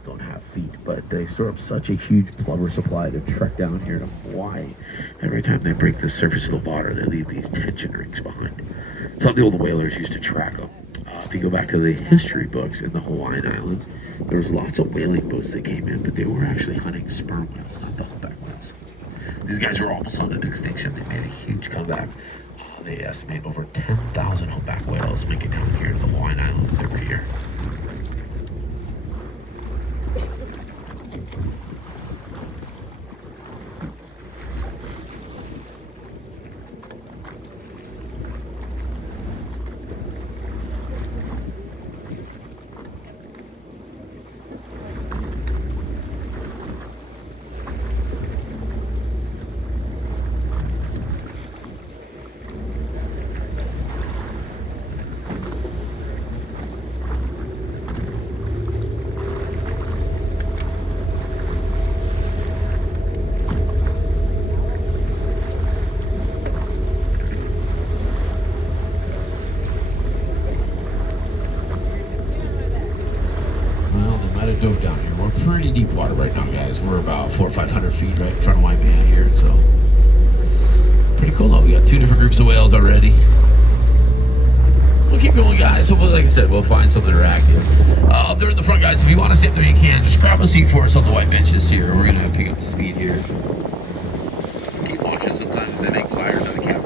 whales don't have feet, but they store up such a huge blubber supply to trek down here to Hawaii. Every time they break the surface of the water, they leave these tension rings behind. It's how the old whalers used to track them. If you go back to the history books in the Hawaiian Islands, there was lots of whaling boats that came in, but they were actually hunting sperm whales, not the humpback whales. These guys were almost on extinction. They made a huge comeback. They estimate over 10,000 humpback whales make it down here to the Hawaiian Islands every year. Go down here. We're pretty deep water right now, guys. We're about 400 or 500 feet right in front of Waimea here, so pretty cool though. We got 2 different groups of whales already. We'll keep going, guys. Hopefully, like I said, we'll find some that are active. Up there in the front, guys, if you want to stay up there, you can. Just grab a seat for us on the white benches here. We're going to pick up the speed here. Keep watching. Sometimes they make fires on the cabin.